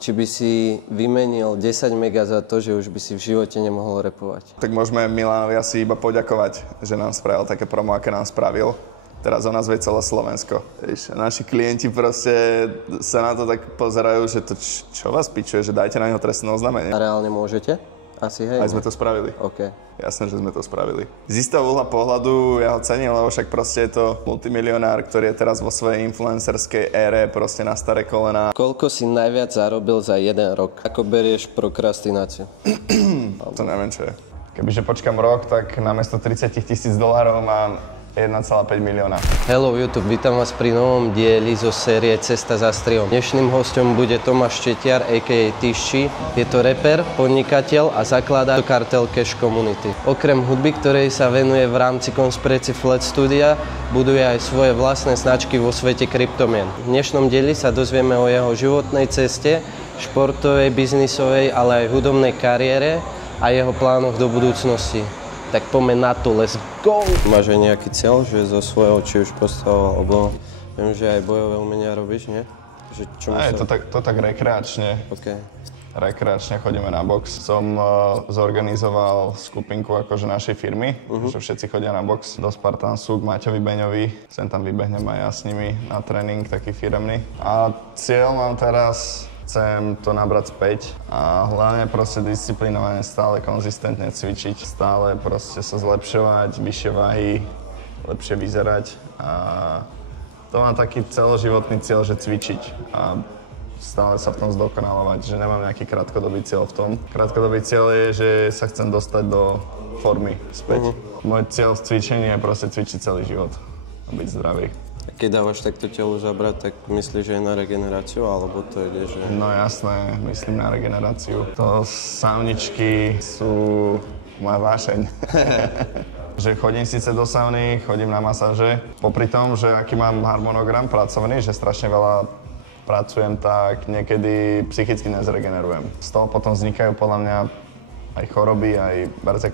Či by si vymenil 10 mega za to, že už by si v živote nemohol repovať? Tak môžeme Milanovi asi iba poďakovať, že nám spravil také promo, aké nám spravil. Teraz o nás vie celé Slovensko. Naši klienti proste sa na to tak pozerajú, že to čo vás pičuje, že dajte na neho trestné oznámenie. A reálne môžete? Asi hej. Aj sme to spravili. OK. Jasné, že sme to spravili. Z istého uhla pohľadu ja ho cením, lebo však proste je to multimilionár, ktorý je teraz vo svojej influencerskej ére proste na staré kolená. Koľko si najviac zarobil za 1 rok? Ako berieš prokrastináciu? To neviem, čo je. Kebyže počkam rok, tak namiesto $30,000 mám 1,5 milióna. Hello YouTube, vítam vás pri novom dieli zo série Cesta za strihom. Dnešným hosťom bude Tomáš Četiar, a.k.a. Tišči. Je to rapper, podnikateľ a zakladateľ Kartel Cash Community. Okrem hudby, ktorej sa venuje v rámci Conspiracy Flat Studia, buduje aj svoje vlastné značky vo svete kryptomien. V dnešnom dieli sa dozvieme o jeho životnej ceste, športovej, biznisovej, ale aj hudobnej kariére a jeho plánoch do budúcnosti. Tak poďme na to, let's go! Máš aj nejaký cieľ, že zo svojho, či už postav, alebo viem, že aj bojové umenia robíš, nie? Že čo je to tak rekreačne. Okay. Rekreačne chodíme na box. Som zorganizoval skupinku akože našej firmy, že všetci chodia na box do Spartansu k Maťovi Beňovi. Sem tam vybehnem aj ja s nimi na tréning, taký firemný. A cieľ mám teraz, chcem to nabrať späť a hlavne proste disciplinovane, stále konzistentne cvičiť, stále proste sa zlepšovať, vyššie váhy, lepšie vyzerať a to mám taký celoživotný cieľ, že cvičiť a stále sa v tom zdokonalovať, že nemám nejaký krátkodobý cieľ v tom. Krátkodobý cieľ je, že sa chcem dostať do formy späť. Môj cieľ v cvičení je proste cvičiť celý život a byť zdravý. Keď dávaš takto telu zabrať, tak myslíš aj na regeneráciu, alebo to ide, že... No jasné, myslím na regeneráciu. To sauničky sú moja vášeň. Že chodím síce do sauny, chodím na masáže. Popri tom, že aký mám harmonogram pracovný, že strašne veľa pracujem, tak niekedy psychicky nezregenerujem. Z toho potom vznikajú podľa mňa aj choroby, aj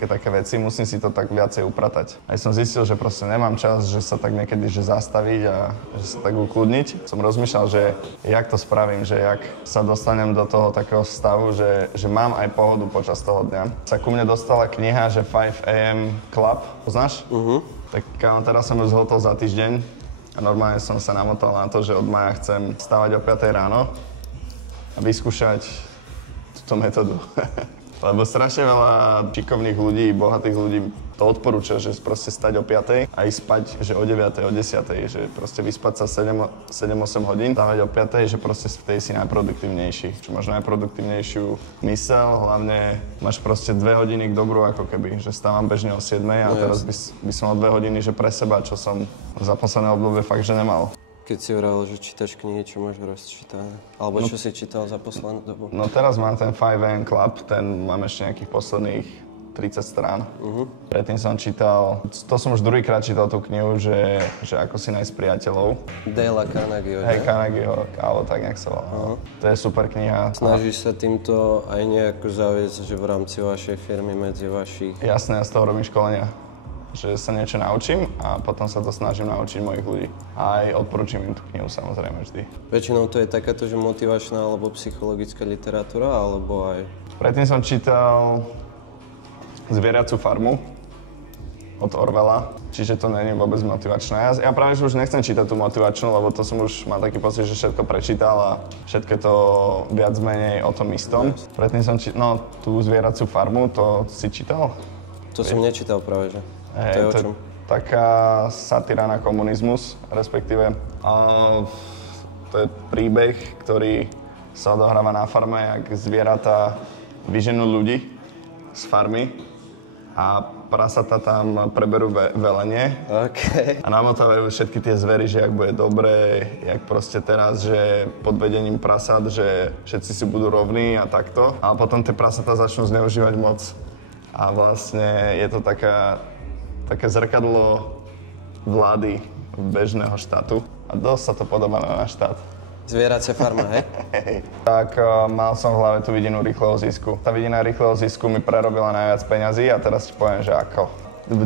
také veci, musím si to tak viacej upratať. Aj som zistil, že proste nemám čas, že sa tak niekedy že zastaviť a že sa tak ukludniť. Som rozmýšľal, že jak to spravím, že jak sa dostanem do toho takého stavu, že mám aj pohodu počas toho dňa. Sa ku mne dostala kniha, že 5 AM Club, poznáš? Tak teraz som ju zhotol za týždeň a normálne som sa namotal na to, že od maja chcem stávať o 5 ráno a vyskúšať túto metódu. Lebo strašne veľa šikovných ľudí, bohatých ľudí to odporúča, že proste stať o 5 a ísť spať, že o 9, o 10, že proste vyspať sa 7-8 hodín, stávať o 5, že proste vtedy si najproduktívnejší. Čiže máš najproduktívnejšiu myseľ, hlavne máš proste 2 hodiny k dobru ako keby, že stávam bežne o 7 a teraz by som mal 2 hodiny, že pre seba, čo som za posledné obdobie fakt, že nemal. Keď si hovoril, že čítaš knihy, čo máš rozčítané? Alebo čo si čítal za poslednú dobu? No teraz mám ten 5 AM Club, ten mám ešte nejakých posledných 30 strán. Predtým som čítal, to som už druhýkrát čítal tú knihu, že ako si nájsť priateľov. Dale Carnegieho. Hej, Carnegieho, alebo tak nejak sa volá. To je super kniha. Snažíš sa týmto aj nejako zaviesť, že v rámci vašej firmy, medzi vašich... Jasné, ja z toho robím školenia. Že sa niečo naučím a potom sa to snažím naučiť mojich ľudí. A aj odporúčam im tú knihu samozrejme vždy. Väčšinou to je takáto, že motivačná alebo psychologická literatúra, alebo aj... Predtým som čítal Zvieraciu farmu od Orwella, čiže to nie je vôbec motivačné. Ja práve že už nechcem čítať tú motivačnú, lebo to som už mal taký pocit, že všetko prečítal a všetko je to viac menej o tom istom. Predtým som čítal, tú Zvieraciu farmu, to si čítal? To som nečítal práve, že. Hej, to je o čom? Taká satíra na komunizmus, respektíve. To je príbeh, ktorý sa odohráva na farme, jak zvieratá vyženú ľudí z farmy a prasatá tam preberú velenie. Okay. A namotávajú všetky tie zvery, že jak bude dobré, jak proste teraz, že pod vedením prasat, že všetci si budú rovní a takto. A potom tie prasatá začnú zneužívať moc. A vlastne je to také zrkadlo vlády bežného štátu a dosť sa to podobá na náš štát. Zvieracia farma, hej? Tak mal som v hlave tú vidinu rýchleho zisku. Tá vidina rýchleho zisku mi prerobila najviac peňazí a teraz ti poviem, že ako. V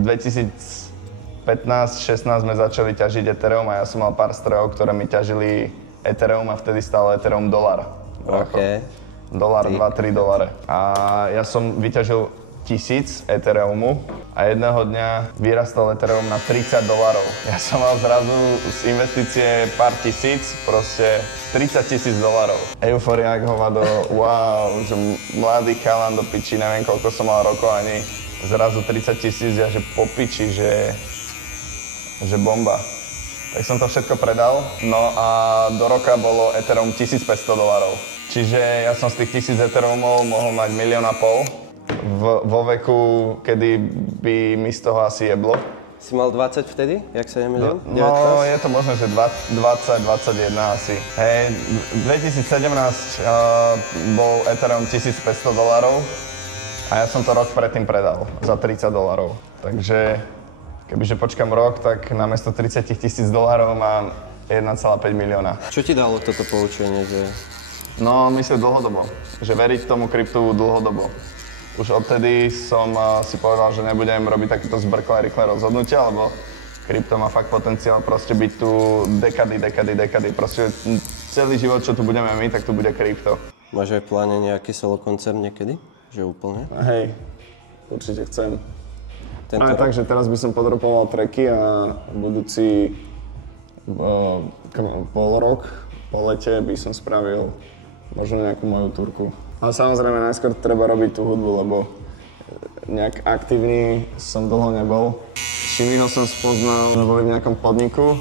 2015-16 sme začali ťažiť Ethereum a ja som mal pár strojov, ktoré mi ťažili Ethereum a vtedy stál Ethereum $1. OK. Dolar, 2-3 dolare. A ja som vyťažil 1000 Ethereumu a jedného dňa vyrastol Ethereum na 30 dolarov. Ja som mal zrazu z investície pár tisíc, proste 30 000 dolarov. Euforia jak hovado, wow, že mladý chalan do piči, neviem koľko som mal rokov ani, zrazu 30 000 a že po piči, že bomba. Tak som to všetko predal, no a do roka bolo Ethereum 1500 dolarov. Čiže ja som z tých 1000 Ethereumov mohol mať 1,5 milióna vo veku, kedy by mi z toho asi jeblo. Si mal 20 vtedy, jak sa nemýlim? No, je to možno, že 20, 21 asi. Hej, 2017 bol Ethereum 1500 dolarov a ja som to rok predtým predal za 30 dolarov. Takže kebyže počkam rok, tak namiesto 30 000 dolarov mám 1,5 milióna. Čo ti dalo toto poučenie, že... No, myslím dlhodobo. Že veriť tomu kryptu dlhodobo. Už odtedy som si povedal, že nebudem robiť takéto zbrklé, rýchle rozhodnutia, lebo krypto má fakt potenciál proste byť tu dekady. Proste celý život, čo tu budeme my, tak tu bude krypto. Máš aj v pláne nejaký solo koncert niekedy? Že úplne? Hej, určite chcem. Tento tak, že teraz by som podropoval tracky a budúci pol rok, po lete by som spravil možno nejakú moju turku. Ale samozrejme najskôr treba robiť tú hudbu, lebo nejak aktívny som dlho nebol. Šimiho som spoznal, že boli v nejakom podniku.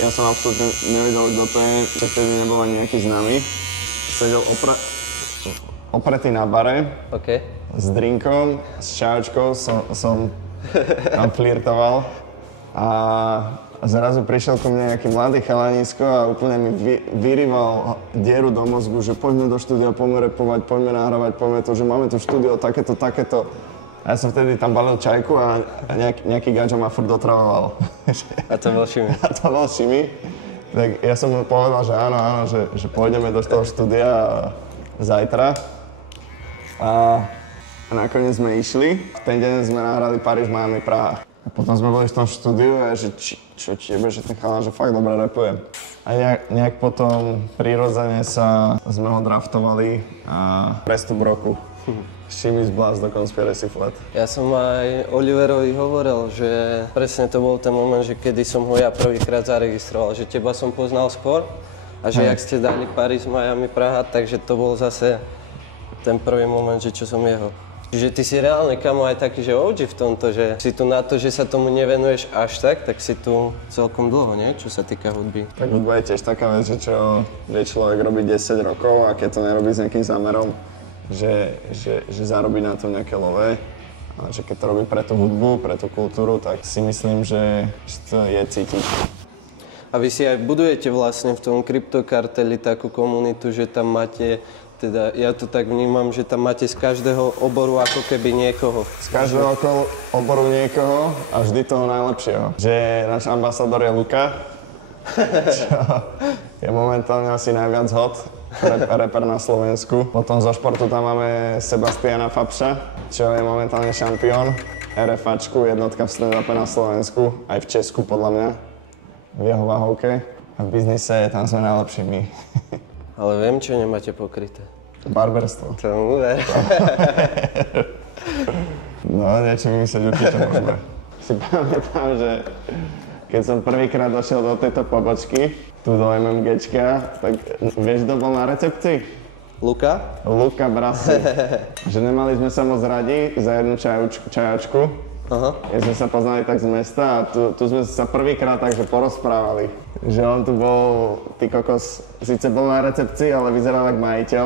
Ja som absolútne nevedel, kto to je, že vtedy nebol ani nejaký známy. Sedel opretý na bare, s drinkom, s čajočkou som tam flirtoval. A zrazu prišiel ku mne nejaký mladý chalanisko a úplne mi vyrýval dieru do mozgu, že poďme do štúdia, poďme repovať, poďme nahrávať, poďme to, že máme tu štúdio takéto. A ja som vtedy tam balil čajku a nejaký gadžo ma furt dotravoval. A to bol Šimi. A to bol Šimi. Tak ja som mu povedal, že áno, že pôjdeme do toho štúdia zajtra. A nakoniec sme išli. V ten deň sme nahrali Paríž, Miami, Praha. A potom sme boli v tom štúdiu a že čo tiebe, že ten chalán, že fakt dobre rapuje. A nejak potom prirodzene sme ho draftovali a prestup roku. Šimis Blast do Conspiracy Flat. Ja som aj Oliverovi hovoril, že presne to bol ten moment, že kedy som ho ja prvýkrát zaregistroval, že teba som poznal skôr a že jak ste dali Paris, Miami, Praha, takže to bol zase ten prvý moment, že čo som jeho. Čiže ty si reálne, kamo, aj taký, že OG v tomto, že si tu na to, že sa tomu nevenuješ až tak si tu celkom dlho, nie? Čo sa týka hudby. Tak hudba je tiež taká vec, že čo vie človek robiť 10 rokov a keď to nerobí s nejakým zámerom, že zarobí na to nejaké love, ale že keď to robí pre tú hudbu, pre tú kultúru, tak si myslím, že to je cítiť. A vy si aj budujete vlastne v tom kryptokarteli takú komunitu, že tam máte, teda ja to tak vnímam, že tam máte z každého oboru ako keby niekoho. Z každého oboru niekoho a vždy toho najlepšieho. Že náš ambasador je Luka, čo je momentálne asi najviac hot rapper na Slovensku. Potom zo športu tam máme Sebastiana Fabša, čo je momentálne šampión. RFAčku, jednotka v stand-upe na Slovensku, aj v Česku podľa mňa, v jeho váhovke. A v biznise tam sme najlepší my. Ale viem, čo nemáte pokryté. Barberstvo. Tomu ver. No, niečo vymyslieť určite môžeme. Si pamätám, že keď som prvýkrát došiel do tejto pobočky, tu do MMGčka, tak vieš, kto bol na recepcii? Luka? Luka Brasi. Že nemali sme sa moc radi za jednu čajačku. Aha. Keď sme sa poznali tak z mesta a tu sme sa prvýkrát takže porozprávali. Že on tu bol, ty kokos, síce bol na recepcii, ale vyzeral ako majiteľ.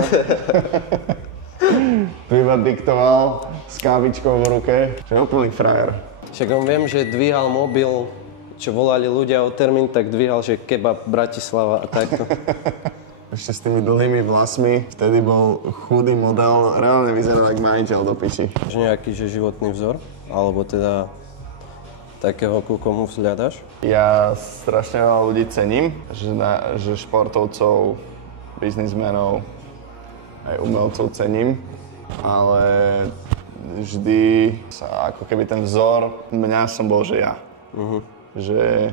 Tu iba diktoval s kávičkou v ruke, že úplný frajer. Však on viem, že dvíhal mobil, čo volali ľudia o termín, tak dvíhal, že kebab Bratislava a takto. Ešte s tými dlhými vlasmi, vtedy bol chudý model, reálne vyzeral ako majiteľ do piči. Že nejaký životný vzor? Alebo teda takého, ku komu vzhľadaš? Ja strašne veľa ľudí cením, že športovcov, biznismenov, aj umelcov cením, ale vždy sa ako keby ten vzor mňa som bol, že ja. Že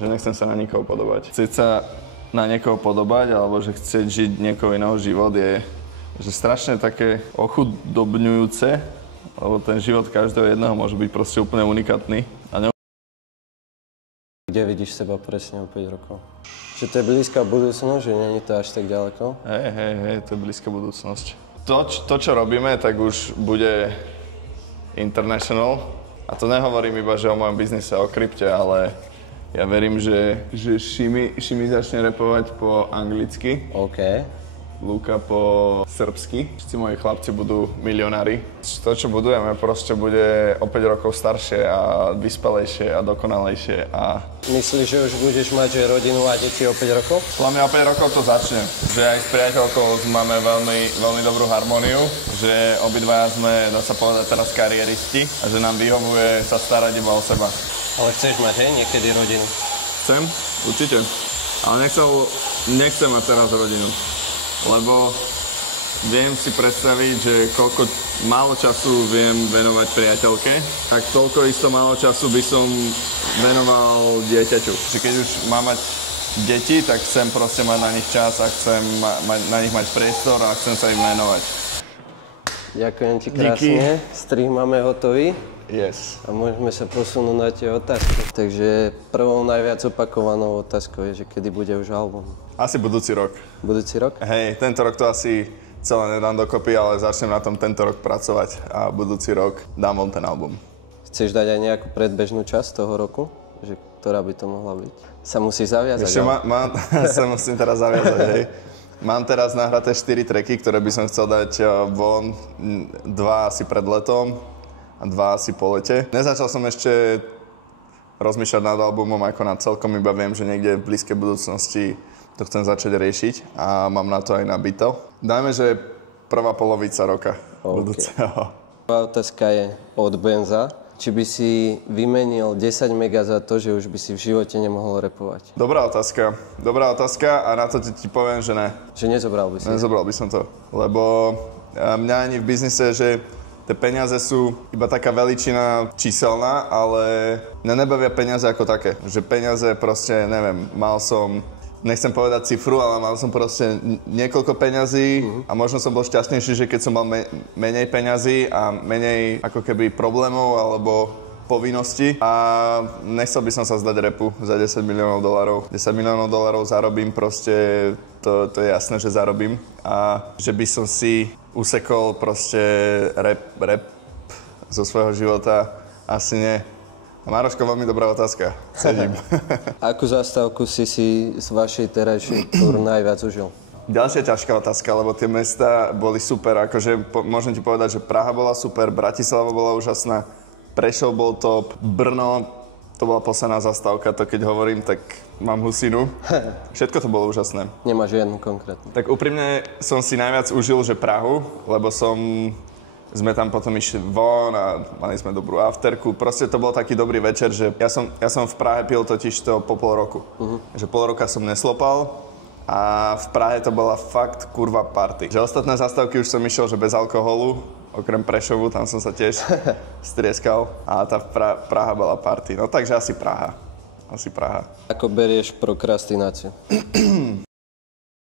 nechcem sa na nikoho podobať. Chcieť sa na niekoho podobať, alebo že chcieť žiť niekoho iného život je že strašne také ochudobňujúce, lebo ten život každého jedného môže byť proste úplne unikátny. Kde vidíš seba presne o 5 rokov? Že to je blízka budúcnosť, že nie je to až tak ďaleko? Hej, to je blízka budúcnosť. To, čo robíme, tak už bude international. A to nehovorím iba, že o mojom biznise, o krypte, ale ja verím, že Šimi začne rapovať po anglicky. OK. Luka po srbsky. Všetci moji chlapci budú milionári. To, čo budujeme, proste bude o 5 rokov staršie a vyspelejšie a dokonalejšie. A... Myslíš, že už budeš mať rodinu a deti o 5 rokov? Hlavne o 5 rokov to začne. Že aj s priateľkou máme veľmi dobrú harmóniu. Že obidvaja sme, dá sa povedať, teraz kariéristi. A že nám vyhovuje sa starať iba o seba. Ale chceš mať, hej, niekedy rodinu? Chcem, určite. Ale nechcem mať teraz rodinu. Lebo viem si predstaviť, že koľko málo času viem venovať priateľke, tak toľko isto málo času by som venoval dieťaťu. Že keď už mám mať deti, tak chcem proste mať na nich čas a chcem na nich mať priestor a chcem sa im venovať. Ďakujem ti krásne. Strih máme hotový. Yes. A môžeme sa posunúť na tie otázky. Takže prvou najviac opakovanou otázkou je, že kedy bude už album. Asi budúci rok. Budúci rok? Hej, tento rok to asi celé nedám dokopy, ale začnem na tom tento rok pracovať a budúci rok dám von ten album. Chceš dať aj nejakú predbežnú časť toho roku? Že ktorá by to mohla byť? Sa musí zaviazať? Ešte sa musím teraz zaviazať, hej. Mám teraz nahraté 4 tracky, ktoré by som chcel dať von. 2 asi pred letom a 2 asi po lete. Nezačal som ešte rozmýšľať nad albumom ako nad celkom, iba viem, že niekde v blízkej budúcnosti to chcem začať riešiť a mám na to aj nabito. Dajme, že prvá polovica roka budúceho. Prvá otázka je od Benza. Či by si vymenil 10 mega za to, že už by si v živote nemohol rapovať? Dobrá otázka a na to ti poviem, že ne. Že nezobral by si? Nezobral by som to, lebo mňa ani v biznise, že tie peniaze sú iba taká veličina číselná, ale mňa nebavia peniaze ako také. Že peniaze proste, neviem, nechcem povedať cifru, ale mal som proste niekoľko peňazí a možno som bol šťastnejší, že keď som mal menej peňazí a menej ako keby problémov alebo povinností a nechcel by som sa zdať rapu za $10 miliónov. $10 miliónov zarobím proste, to je jasné, že zarobím a že by som si usekol proste rap zo svojho života, asi nie. A Mároško, veľmi dobrá otázka. Sedím. Akú zastávku si z vašej terajšej túr najviac užil? Ďalšia ťažká otázka, lebo tie mesta boli super. Akože môžem ti povedať, že Praha bola super, Bratislava bola úžasná, Prešov bol top, Brno, to bola posledná zastávka, to keď hovorím, tak mám husinu. Všetko to bolo úžasné. Nemáš žiadnu konkrétnu? Tak úprimne som si najviac užil, že Prahu, lebo sme tam potom išli von a mali sme dobrú afterku. Proste to bol taký dobrý večer, že ja som v Prahe pil totižto po pol roku. Že pol roka som neslopal a v Prahe to bola fakt kurva party. Že ostatné zastávky už som išiel, že bez alkoholu, okrem Prešovu, tam som sa tiež strieskal a tá Praha bola party. No takže asi Praha. Ako berieš prokrastináciu?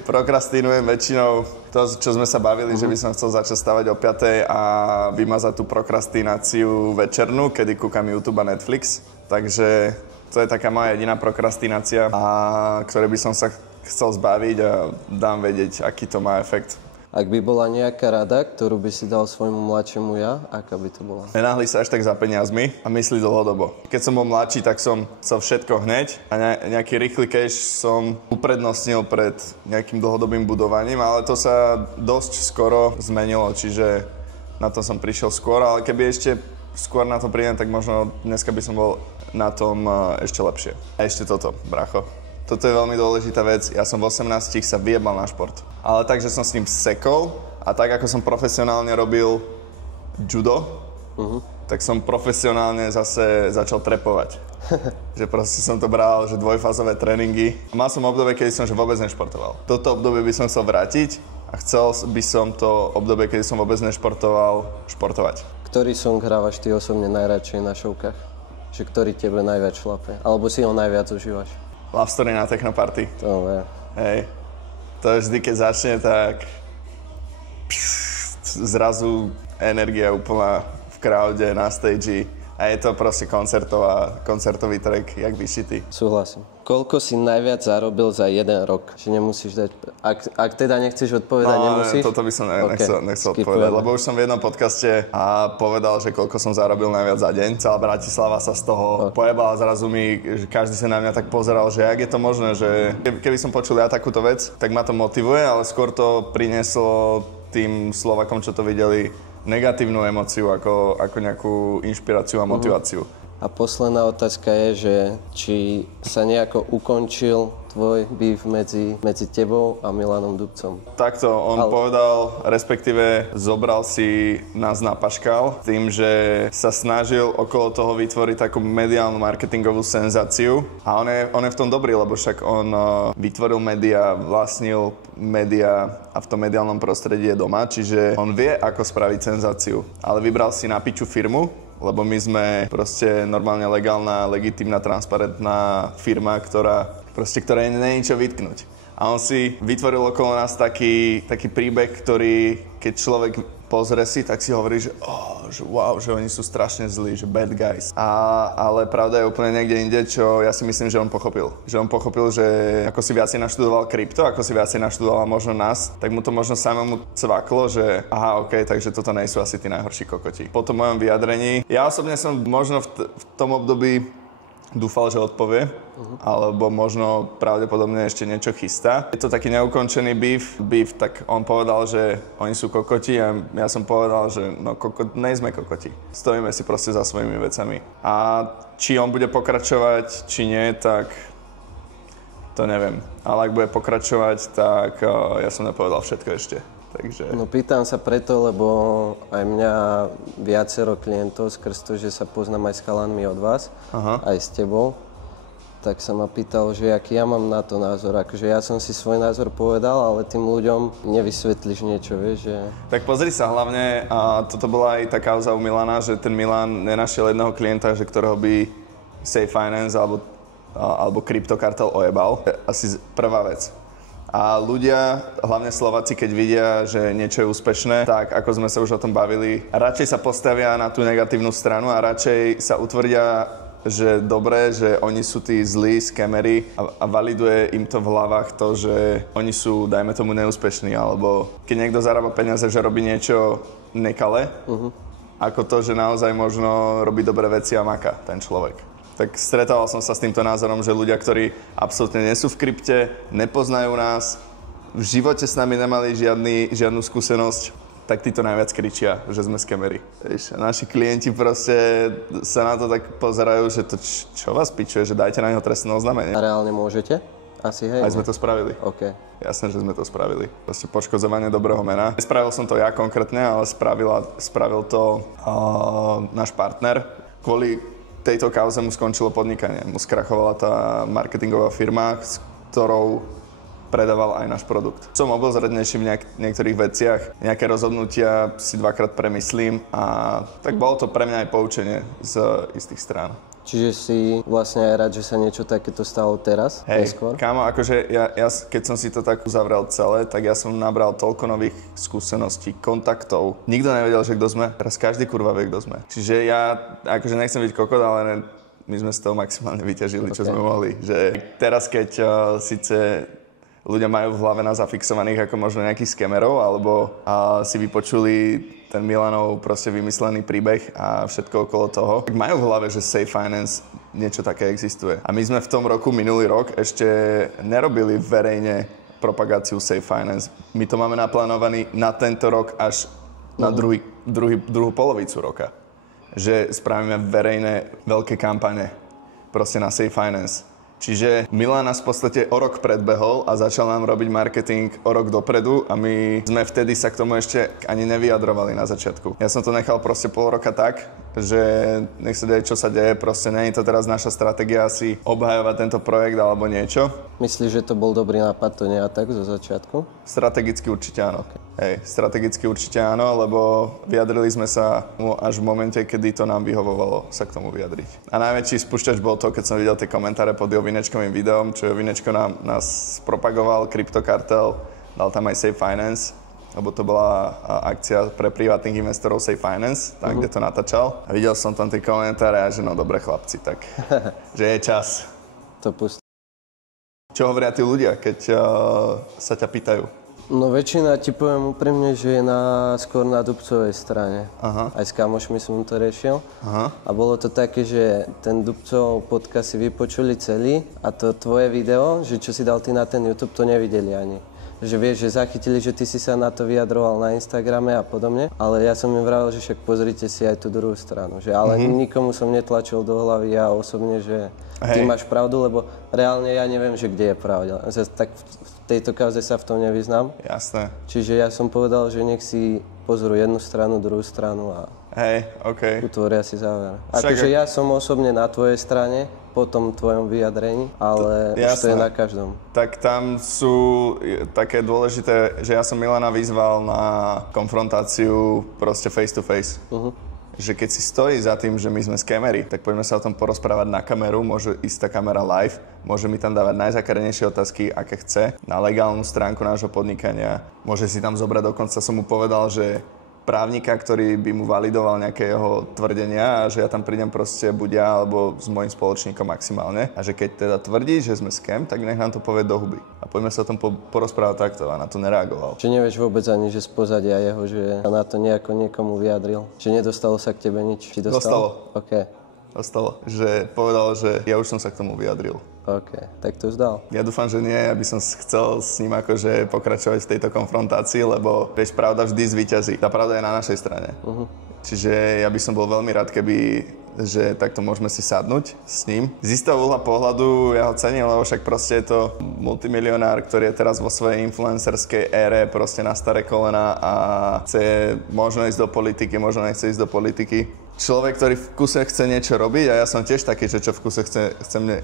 Prokrastinujem väčšinou to, čo sme sa bavili, že by som chcel začať stavať o 5:00 a vymazať tú prokrastináciu večernú, kedy kúkam YouTube a Netflix. Takže to je taká moja jediná prokrastinácia, ktorej by som sa chcel zbaviť a dám vedieť, aký to má efekt. Ak by bola nejaká rada, ktorú by si dal svojmu mladšiemu ja, aká by to bola? Nenáhli sa až tak za peniazmi a myslí dlhodobo. Keď som bol mladší, tak som chcel všetko hneď a nejaký rýchly cash som uprednostnil pred nejakým dlhodobým budovaním, ale to sa dosť skoro zmenilo, čiže na to som prišiel skôr, ale keby ešte skôr na to prídem, tak možno dneska by som bol na tom ešte lepšie. A ešte toto, bracho. Toto je veľmi dôležitá vec. Ja som v 18 sa vyjebal na šport. Ale takže som s ním sekol a tak ako som profesionálne robil judo, tak som profesionálne zase začal trepovať. Že proste som to bral, že dvojfázové tréningy. A mal som obdobie, kedy som že vôbec nešportoval. Toto obdobie by som chcel vrátiť a chcel by som to obdobie, kedy som vôbec nešportoval, športovať. Ktorý song hrávaš ty osobne najradšej na šovkách? Že ktorý tebe najviac šlape? Alebo si ho najviac užívaš? Love Story na Techno Party. To je. Hej. To je vždy, keď začne, tak zrazu energia úplná v crowde, na stage. A je to proste koncertový track, jak vyšitý. Súhlasím. Koľko si najviac zarobil za jeden rok? Či nemusíš dať... Ak teda nechceš odpovedať, nemusíš? Toto by som nechcel odpovedať, lebo už som v jednom podcaste a povedal, že koľko som zarobil najviac za deň. Celá Bratislava sa z toho pojebala, zrazu že každý sa na mňa tak pozeral, že jak je to možné, že keby som počul ja takúto vec, tak ma to motivuje, ale skôr to prinieslo tým Slovakom, čo to videli, negatívnu emóciu ako nejakú inšpiráciu a motiváciu. A posledná otázka je, že či sa nejako ukončil tvoj beef medzi tebou a Milanom Dubcom. Takto, on povedal, respektíve zobral si nás na paškal tým, že sa snažil okolo toho vytvoriť takú mediálnu marketingovú senzáciu. A on je v tom dobrý, lebo však on vytvoril médiá, vlastnil médiá a v tom mediálnom prostredí je doma, čiže on vie, ako spraviť senzáciu. Ale vybral si na piču firmu, lebo my sme proste normálne legálna, legitímna, transparentná firma, ktorá nie je čo vytknúť. A on si vytvoril okolo nás taký príbeh, ktorý, keď človek pozrie si, tak si hovorí, že wow, že oni sú strašne zlí, že bad guys. Ale pravda je úplne niekde inde, čo ja si myslím, že on pochopil. Že on pochopil, že ako si viacej naštudoval krypto, ako si viacej naštudoval možno nás, tak mu to možno samému cvaklo, že aha, okej, takže toto nie sú asi tí najhorší kokoti. Po tom mojom vyjadrení, ja osobne som možno v tom období dúfal, že odpovie, alebo možno pravdepodobne ešte niečo chystá. Je to taký neukončený beef, tak on povedal, že oni sú kokoti a ja som povedal, že no nejsme kokoti. Stojíme si proste za svojimi vecami. A či on bude pokračovať, či nie, tak to neviem. Ale ak bude pokračovať, tak ja som nepovedal všetko ešte. Takže... No pýtam sa preto, lebo aj mňa viacero klientov skrz to, že sa poznám aj s chalanmi od vás, aj s tebou, tak sa ma pýtal, že aký ja mám na to názor. Akože ja som si svoj názor povedal, ale tým ľuďom nevysvetlíš niečo, vieš, že... Tak pozri sa hlavne, a toto bola aj tá kauza u Milana, že ten Milan nenašiel jedného klienta, že ktorého by Safe Finance alebo Kryptokartel ojebal. Asi prvá vec. A ľudia, hlavne Slováci, keď vidia, že niečo je úspešné, tak ako sme sa už o tom bavili, radšej sa postavia na tú negatívnu stranu a radšej sa utvrdia, že dobre, že oni sú tí zlí scamery a validuje im to v hlavách to, že oni sú, dajme tomu, neúspešní, alebo keď niekto zarába peniaze, že robí niečo nekale, ako to, že naozaj možno robí dobré veci a maká ten človek. Tak stretával som sa s týmto názorom, že ľudia, ktorí absolútne nie sú v krypte, nepoznajú nás, v živote s nami nemali žiadnu skúsenosť, tak títo najviac kričia, že sme scamery. Naši klienti proste sa na to tak pozerajú, že to čo vás pičuje, že dajte na neho trestné oznámenie. A reálne môžete? Asi hej. Aj sme to spravili. OK. Jasné, že sme to spravili. Proste poškodzovanie dobrého mena. Nespravil som to ja konkrétne, ale spravil to náš partner. Kvôli tejto kauze mu skončilo podnikanie. Mu skrachovala tá marketingová firma, s ktorou predával aj náš produkt. Som obozretnejší v niektorých veciach, nejaké rozhodnutia si dvakrát premyslím a tak bolo to pre mňa aj poučenie z istých strán. Čiže si vlastne aj rád, že sa niečo takéto stalo teraz, neskôr? Kámo, akože ja keď som si to tak uzavrel celé, tak ja som nabral toľko nových skúseností, kontaktov. Nikto nevedel, že kto sme. Teraz každý kurva vie, kto sme. Čiže ja akože nechcem byť kokot, ale my sme z toho maximálne vyťažili, čo sme mohli. Že teraz, keď síce ľudia majú v hlave nás zafixovaných ako možno nejakých skemerov, alebo si vypočuli ten Milanov proste vymyslený príbeh a všetko okolo toho, tak majú v hlave, že Safe Finance niečo také existuje. A my sme v tom roku, minulý rok, ešte nerobili verejne propagáciu Safe Finance. My to máme naplánovaný na tento rok až na druhú polovicu roka. Že spravíme verejné veľké kampane proste na Safe Finance. Čiže Milan nás v podstate o rok predbehol a začal nám robiť marketing o rok dopredu a my sme vtedy sa k tomu ešte ani nevyjadrovali na začiatku. Ja som to nechal proste pol roka tak, že nech sa deje, čo sa deje, proste nie je to teraz naša stratégia asi obhajovať tento projekt alebo niečo. Myslíš, že to bol dobrý nápad, to nie a tak zo začiatku? Strategicky určite áno. Hej, strategicky určite áno, lebo vyjadrili sme sa až v momente, kedy to nám vyhovovalo sa k tomu vyjadriť. A najväčší spúšťač bol to, keď som videl tie komentáre pod Jovinečkovým videom, čo Jovinečko nás propagoval, Kryptokartel, dal tam aj Safe Finance, lebo to bola akcia pre privátnych investorov Safe Finance, tam, kde to natáčal. A videl som tam tie komentáre a že no dobre chlapci, tak že je čas. To pustí. Čo hovoria tí ľudia, keď sa ťa pýtajú? No väčšina, ti poviem úprimne, že je skôr na Dubcovej strane. Aha. Aj s kamošmi som to riešil. Aha. A bolo to také, že ten Dubcov podcast si vypočuli celý a to tvoje video, že čo si dal ty na ten YouTube, to nevideli ani. Že vieš, že zachytili, že ty si sa na to vyjadroval na Instagrame a podobne, ale ja som im vravel, že však pozrite si aj tú druhú stranu, že ale nikomu som netlačil do hlavy ja osobne, že ty máš pravdu, lebo reálne ja neviem, že kde je pravda. Tak v tejto kauze sa v tom nevyznám. Jasné. Čiže ja som povedal, že nech si pozrú jednu stranu, druhú stranu a utvoria si záver. Akože ja som osobne na tvojej strane, po tom tvojom vyjadrení, ale už to je na každom. Tak tam sú také dôležité, že ja som Milana vyzval na konfrontáciu proste face to face. Že keď si stojí za tým, že my sme scamery, tak poďme sa o tom porozprávať na kameru, môže ísť tá kamera live, môže mi tam dávať najzakarenejšie otázky, aké chce, na legálnu stránku nášho podnikania. Môže si tam zobrať, dokonca som mu povedal, že právnika, ktorý by mu validoval nejaké jeho tvrdenia a že ja tam prídem proste buď ja alebo s mojím spoločníkom maximálne. A že keď teda tvrdí, že sme scam, tak nech nám to povie do huby. A poďme sa o tom porozprávať takto a na to nereagoval. Či nevieš vôbec ani, že z pozadia jeho, že sa na to nejako niekomu vyjadril? Že nedostalo sa k tebe nič? Či dostalo? OK. Dostalo. Že povedal, že ja už som sa k tomu vyjadril. OK, tak to vzdal. Ja dúfam, že nie, ja by som chcel s ním akože pokračovať v tejto konfrontácii, lebo vieš, pravda vždy zvíťazí. Tá pravda je na našej strane. Čiže ja by som bol veľmi rád, že takto môžeme si sadnúť s ním. Z istého uhla pohľadu ja ho cením, lebo však proste je to multimilionár, ktorý je teraz vo svojej influencerskej ére proste na staré kolena a chce možno ísť do politiky, možno nechce ísť do politiky. Človek, ktorý v kuse chce niečo robiť a ja som tiež taký, že čo v kuse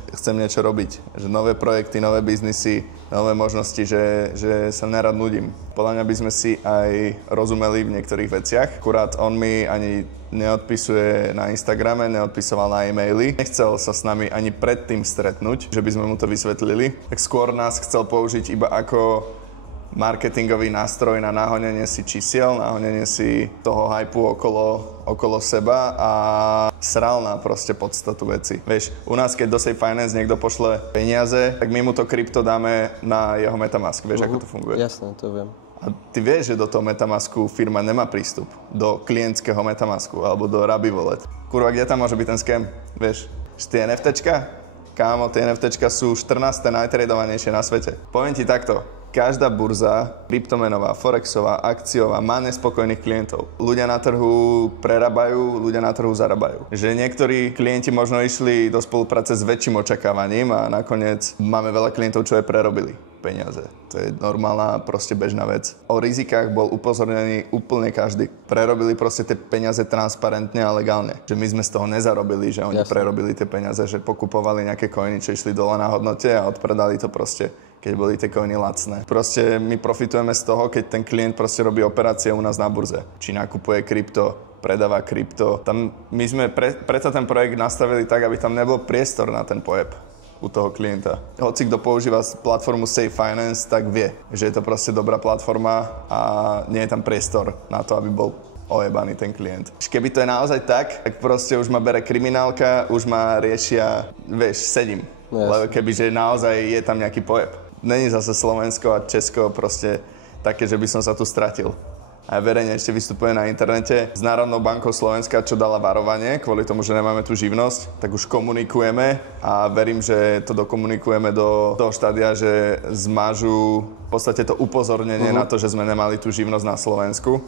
chcem niečo robiť. Že nové projekty, nové biznisy, nové možnosti, že sa nerad nudím. Podľa mňa by sme si aj rozumeli v niektorých veciach. Akurát on mi ani neodpisuje na Instagrame, neodpisoval na e-maily. Nechcel sa s nami ani predtým stretnúť, že by sme mu to vysvetlili. Tak skôr nás chcel použiť iba ako marketingový nástroj na nahonenie si čísiel, nahonenie si toho hypu okolo seba a sral na proste podstatu veci. Vieš, u nás keď do Safe Finance niekto pošle peniaze, tak my mu to krypto dáme na jeho Metamask. Vieš, ako to funguje? Jasné, to viem. A ty vieš, že do toho Metamasku firma nemá prístup. Do klientského Metamasku alebo do Rabi Wallet. Kurva, kde tam môže byť ten scam? Vieš, tie NFTčka? Kámo, tie NFTčka sú 14. najtradovanejšie na svete. Poviem ti takto. Každá burza, kryptomenová, forexová, akciová, má nespokojných klientov. Ľudia na trhu prerábajú, ľudia na trhu zarábajú. Že niektorí klienti možno išli do spolupráce s väčším očakávaním a nakoniec máme veľa klientov, čo aj prerobili peniaze. To je normálna, proste bežná vec. O rizikách bol upozornený úplne každý. Prerobili proste tie peniaze transparentne a legálne. Že my sme z toho nezarobili, že oni prerobili tie peniaze, že pokupovali nejaké coiny, čo išli dole na hodnote a odpredali to proste, keď boli tie coiny lacné. Proste my profitujeme z toho, keď ten klient proste robí operácie u nás na burze. Či nakupuje krypto, predáva krypto. Tam my sme preto ten projekt nastavili tak, aby tam nebol priestor na ten pohyb u toho klienta. Hoci kto používa platformu Safe Finance, tak vie, že je to proste dobrá platforma a nie je tam priestor na to, aby bol ojebaný ten klient. Keby to je naozaj tak proste už ma bere kriminálka, už ma riešia, vieš, sedím. Lebo kebyže naozaj je tam nejaký pohyb. Není zase Slovensko a Česko proste také, že by som sa tu stratil. A verejne ešte vystupuje na internete s Národnou bankou Slovenska, čo dala varovanie kvôli tomu, že nemáme tú živnosť, tak už komunikujeme a verím, že to dokomunikujeme do toho štádia, že zmažú v podstate to upozornenie na to, že sme nemali tú živnosť na Slovensku.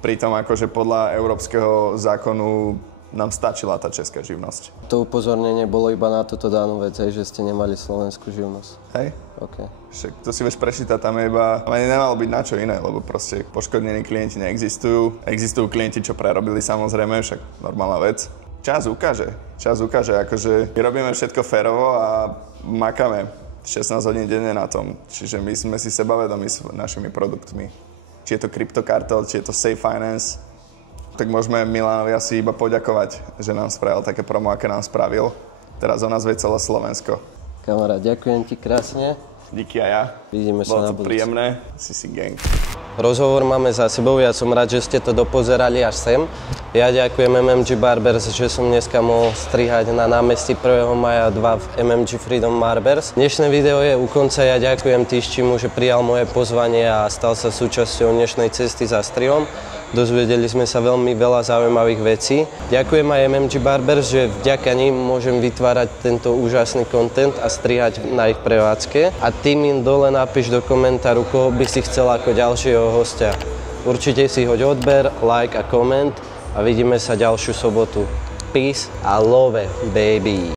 Pritom akože podľa európskeho zákonu nám stačila tá česká živnosť. To upozornenie bolo iba na túto danú vec, že ste nemali slovenskú živnosť. Hej? OK. Však to si vieš prečítať, tam je iba... Ani nemalo byť na čo iné, lebo proste poškodnení klienti neexistujú. Existujú klienti, čo prerobili samozrejme, však normálna vec. Čas ukáže, akože my robíme všetko férovo a makáme 16 hodín denne na tom. Čiže my sme si sebavedomí s našimi produktmi. Či je to CryptoCartel, či je to Safe Finance, tak môžeme Milanovi asi iba poďakovať, že nám spravil také promo, aké nám spravil. Teraz o nás vie celé Slovensko. Kamarát, ďakujem ti krásne. Díky a ja. Vidíme sa na budúce. Bolo to príjemné. Si gang. Rozhovor máme za sebou, ja som rád, že ste to dopozerali až sem. Ja ďakujem MMG Barbers, že som dneska mohol strihať na námestí 1. maja 2 v MMG Freedom Barbers. Dnešné video je u konca, ja ďakujem Tyščimu, že prijal moje pozvanie a stal sa súčasťou dnešnej cesty za strihom. Dozvedeli sme sa veľmi veľa zaujímavých vecí. Ďakujem aj MMG Barbers, že vďaka nim môžem vytvárať tento úžasný content a strihať na ich prevádzke. A ty mi dole napíš do komentáru, koho by si chcel ako ďalšieho hostia. Určite si hoď odber, like a koment a vidíme sa ďalšiu sobotu. Peace a love, baby.